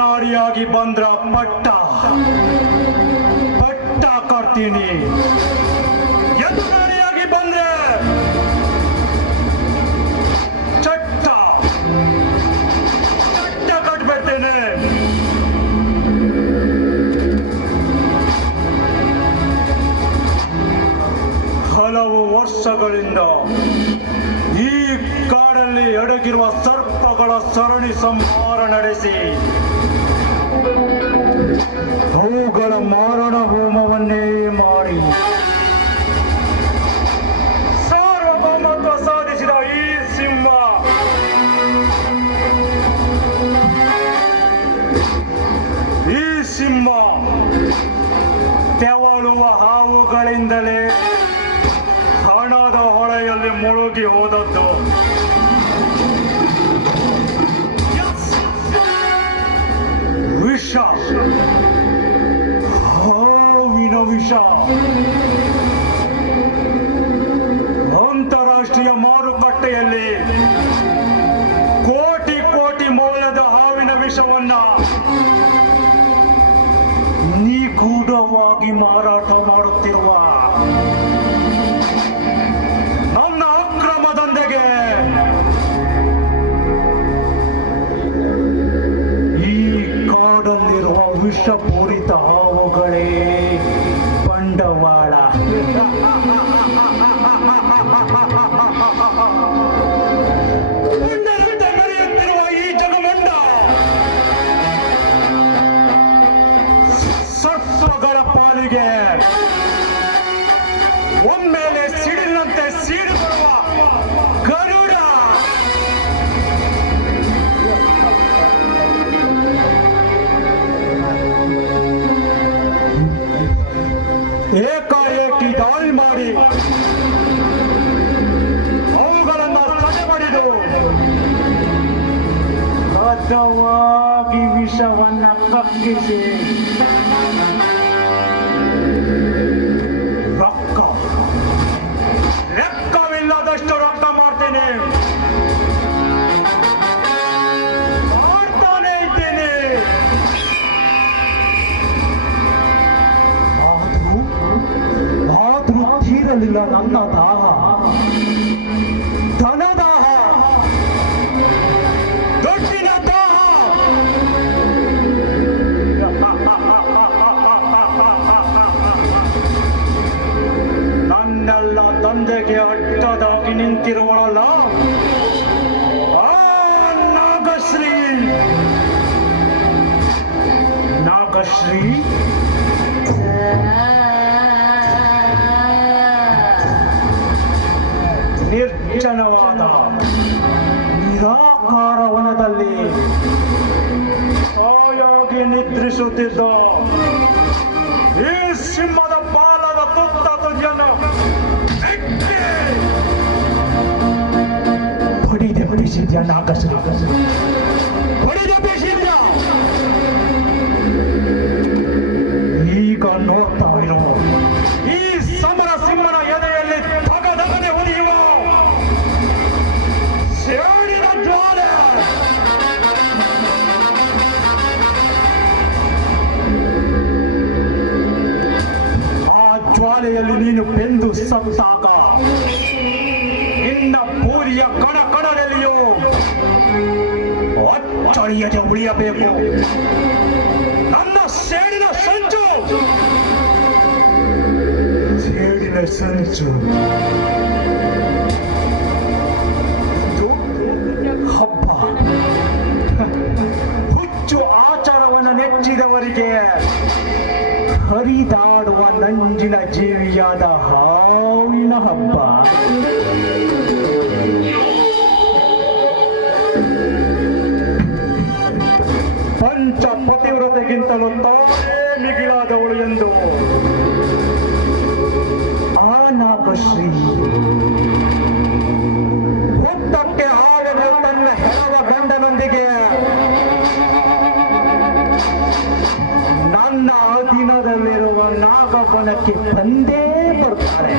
ನಾಡಿಯಾಗಿ ಬಂದ್ರ ಪಟ್ಟ. ಪಟ್ಟ ಕೊಡ್ತೀನಿ ನಾಡಿಯಾಗಿ ಬಂದ್ರೆ ಚಟ್ಟ. ಚಟ್ಟ ಕಟ್ಬಿಡ್ತೇನೆ. ಹಲವು ವರ್ಷಗಳಿಂದ ಈ ಕಾಡಲ್ಲಿ ಅಡಗಿರುವ ಸರ್ಪಗಳ ಸರಣಿ ಸಂಹಾರ ನಡೆಸಿ ಅವುಗಳ ಮಾರಣ ಹೋಮವನ್ನೇ ಮಾಡಿ. ಸಾರ್ವಭೌಮತ್ವ ಸಾಧಿಸಿದ ಈ ಸಿಂಹ. ಈ ಸಿಂಹ ತೆವಳುವ ಹಾವುಗಳಿಂದಲೇ ಹಣದ ಹೊಳೆಯಲ್ಲಿ ಮುಳುಗಿ ಹೋದದ್ದು. ಅಂತಾರಾಷ್ಟ್ರೀಯ ಮಾರುಕಟ್ಟೆಯಲ್ಲಿ ಕೋಟಿ ಕೋಟಿ ಮೌಲ್ಯದ ಹಾವಿನ ವಿಷವನ್ನ ನಿಗೂಢವಾಗಿ ಮಾರಾಟ ಮಾಡುತ್ತಿರುವ ನನ್ನ ಅಕ್ರಮದೊಂದಿಗೆ ಈ ಕಾಡಲ್ಲಿರುವ ವಿಷಪೂರಿತ ಹಾವುಗಳೇ ಏಕಾಏಕಿ ದಾಳಿ ಮಾಡಿ ಅವುಗಳನ್ನು ತಡೆ ಮಾಡಿದು ಬದ್ಧವಾಗಿ ವಿಷವನ್ನ ಕಕ್ಕಿಸಿ ತೀರಲಿಲ್ಲ ನನ್ನ ದಾಹ. ಧನದಾಹ. ದುಡ್ಡಿನ ದಾಹ. ನನ್ನೆಲ್ಲ ತಂದೆಗೆ ಅಡ್ಡದಾಗಿ ನಿಂತಿರುವಳಲ್ಲ. ನಾಗಶ್ರೀ. ನಾಗಶ್ರೀ. ನಿರ್ಜನವಾದ ನಿರಾಕಾರ ವನದಲ್ಲಿ ಸಾಯಾಗಿ ನಿದ್ರಿಸುತ್ತಿದ್ದ ಈ ಸಿಂಹದ ಬಾಲದ ತುತ್ತ ತುದಿಯನ್ನು ಬಡಿದೆ ಬಡಿಸಿದ್ಯಾ ಬಿಡಿಸಿದ್ಯಾ ನಾಗಶ್ರೀ ಜ್ವಾಲೆಯಲ್ಲಿ ನೀನು ಬೆಂದು ಸತ್ತಾಗ, ನಿನ್ನ ಪೂರಿಯ ಕಣ ಕಣದಲ್ಲಿಯೂ ಅಚ್ಚಳಿಯದೆ ಉಳಿಯಬೇಕು. ನನ್ನ ಸೇಡಿನ ಸಂಚು ಸೇಡಿನ ಸಂಚು. ನಂಜಿನ ಜೀವಿಯಾದ ಹಾವಿನ ಹಬ್ಬ. ಪಂಚ ಪತಿವ್ರತೆಗಿಂತಲೂ ತಾನೇ ಮಿಗಿಲಾದವಳು ಎಂದು. ಆ ನಾಗಶ್ರೀ ಹುಟ್ಟಕ್ಕೆ ಹಾವನು ತನ್ನ ಹೆರವ ಗಂಡನೊಂದಿಗೆ ನನ್ನ ಅಧೀನದಲ್ಲಿರುವ ಭವನಕ್ಕೆ ಬಂದೇ ಬರ್ತಾರೆ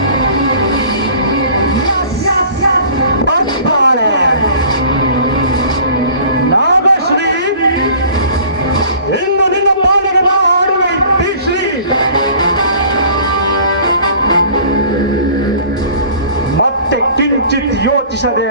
ಬರ್ತಾಳೆ ನಾಗಶ್ರೀ ಇನ್ನು ನಿನ್ನ ಪಾಲನ ಆಡುವೆ ಶ್ರೀ. ಮತ್ತೆ ಕಿಂಚಿತ್ ಯೋಚಿಸದೆ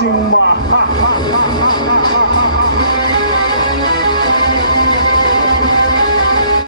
行巴哈哈哈哈哈哈哈哈。